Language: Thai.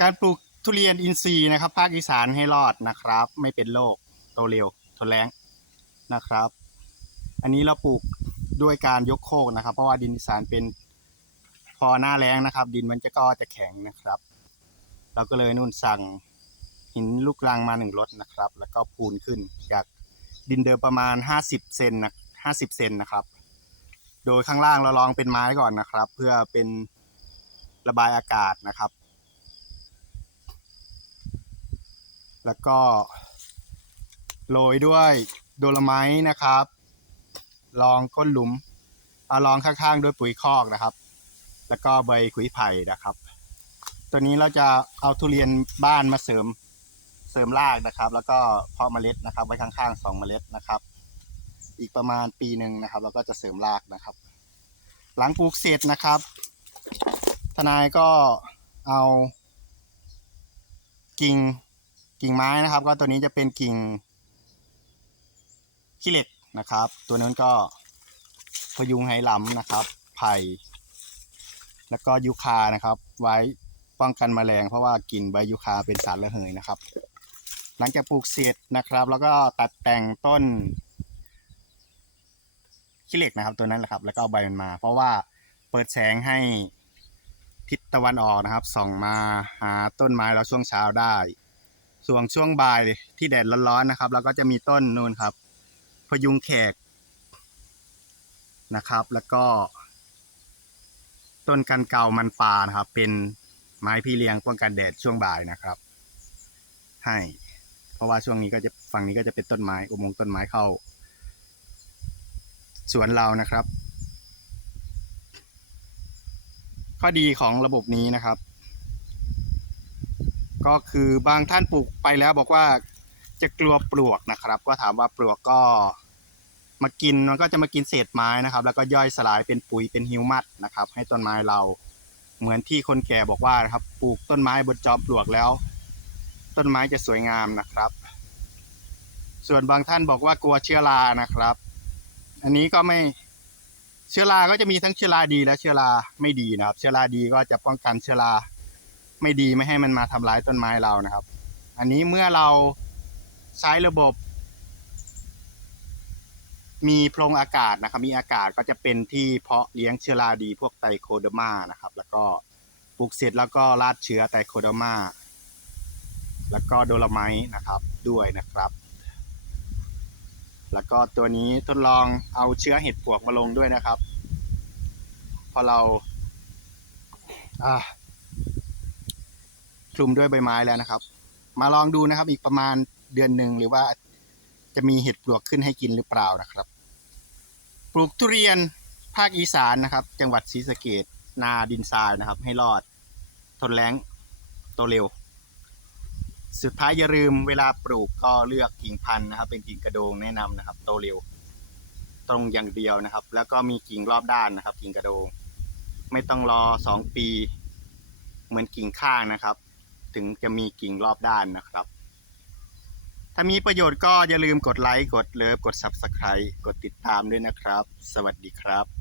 การปลูกทุเรียนอินทรีย์นะครับ ภาคอีสานให้รอดนะครับ ไม่เป็นโรคโตเร็วทนแรงนะครับ อันนี้เราปลูกด้วยการยกโคกนะครับ เพราะว่าดินอีสานเป็นพอหน้าแล้งนะครับ ดินมันจะก็จะแข็งนะครับ เราก็เลยนู่นสั่งหินลูกรังมาหนึ่งรถนะครับ แล้วก็พูนขึ้นจากดินเดิมประมาณ 50เซนนะ50เซนนะครับ โดยข้างล่างเราลองเป็นไม้ก่อนนะครับ เพื่อเป็นระบายอากาศนะครับ แล้วก็โรยด้วยโดลไมต์นะครับรองก้นหลุมเอารองข้างๆ ด้วยปุ๋ยคอกนะครับ แล้วก็ใบขุยไผ่นะครับ ตัวนี้เราจะเอาทุเรียนบ้านมาเสริมเสริมรากนะครับ แล้วก็เพาะเมล็ดนะครับ ไว้ข้างๆสองเมล็ดนะครับ อีกประมาณปีหนึ่งนะครับ เราก็จะเสริมรากนะครับ หลังปลูกเสร็จนะครับ ทนายก็เอากิ่ง กิ่งไม้นะครับ ก็ตัวนี้จะเป็นกิ่งขี้เหล็กนะครับ ตัวนั้นก็พยุงไหหลำนะครับ ไผ่แล้วก็ยูคานะครับ ไว้ป้องกันแมลง เพราะว่ากินใบยูคาเป็นสารระเหยนะครับ หลังจากปลูกเสร็จนะครับ แล้วก็ตัดแต่งต้นขี้เหล็กนะครับ ตัวนั้นแหละครับ แล้วก็เอาใบมันมา เพราะว่าเปิดแสงให้ทิศตะวันออกนะครับ ส่องมาหาต้นไม้เราช่วงเช้าได้ ส่วนช่วงบ่ายที่แดดร้อนๆนะครับเราก็จะมีต้นนู่นครับ พยุงแขกนะครับ แล้วก็ ต้นกันเก่ามันปลานะครับ เป็นไม้พี่เลี้ยงป้องกันแดดช่วงบ่ายนะครับ ให้ เพราะว่าช่วงนี้ก็จะฝั่งนี้ก็จะเป็นต้นไม้อุโมงค์ต้นไม้เข้า สวนเรานะครับ ข้อดีของระบบนี้นะครับ ก็คือบางท่านปลูกไปแล้วบอกว่าจะกลัวปลวกนะครับ ก็ถามว่าปลวกก็มากินมันก็จะมากินเศษไม้นะครับ แล้วก็ย่อยสลายเป็นปุ๋ยเป็นฮิวมัสนะครับ ให้ต้นไม้เราเหมือนที่คนแก่บอกว่านะครับ ปลูกต้นไม้บนจอมปลวกแล้ว ต้นไม้จะสวยงามนะครับ ส่วนบางท่านบอกว่ากลัวเชื้อรานะครับ อันนี้ก็ไม่เชื้อราก็จะมีทั้งเชื้อราดีและเชื้อราไม่ดีนะครับ เชื้อราดีก็จะป้องกันเชื้อรา ไม่ดีไม่ให้มันมาทำร้ายต้นไม้เรานะครับ อันนี้เมื่อเราใช้ระบบ มีโพรงอากาศนะครับ มีอากาศก็จะเป็นที่เพาะเลี้ยงเชื้อราดีพวกไตโคเดอร์มานะครับ แล้วก็ปลูกเสร็จแล้วก็ราดเชื้อไตโคเดอร์มาแล้วก็โดลไมต์นะครับด้วยนะครับ แล้วก็ตัวนี้ทดลองเอาเชื้อเห็ดปวกมาลงด้วยนะครับ พอเราอ่า คลุมด้วยใบไม้แล้วนะครับ มาลองดูนะครับ อีกประมาณเดือนหนึ่งหรือว่าจะมีเห็ดปลวกขึ้นให้กินหรือเปล่านะครับ ปลูกทุเรียนภาคอีสานนะครับ จังหวัดศรีสะเกดนาดินทรายนะครับ ให้รอด ทนแรงโตเร็ว สุดท้ายอย่าลืมเวลาปลูกก็เลือกกิ่งพันธุ์นะครับ เป็นกิ่งกระโดงแนะนำนะครับ โตเร็ว ตรงอย่างเดียวนะครับ แล้วก็มีกิ่งรอบด้านนะครับ กิ่งกระโดง ไม่ต้องรอสองปี เหมือนกิ่งข้างนะครับ ถึงจะมีกิ่งรอบด้านนะครับ ถ้ามีประโยชน์ก็อย่าลืมกดไลค์ กดเลิฟ กด Subscribe กดติดตามด้วยนะครับ สวัสดีครับ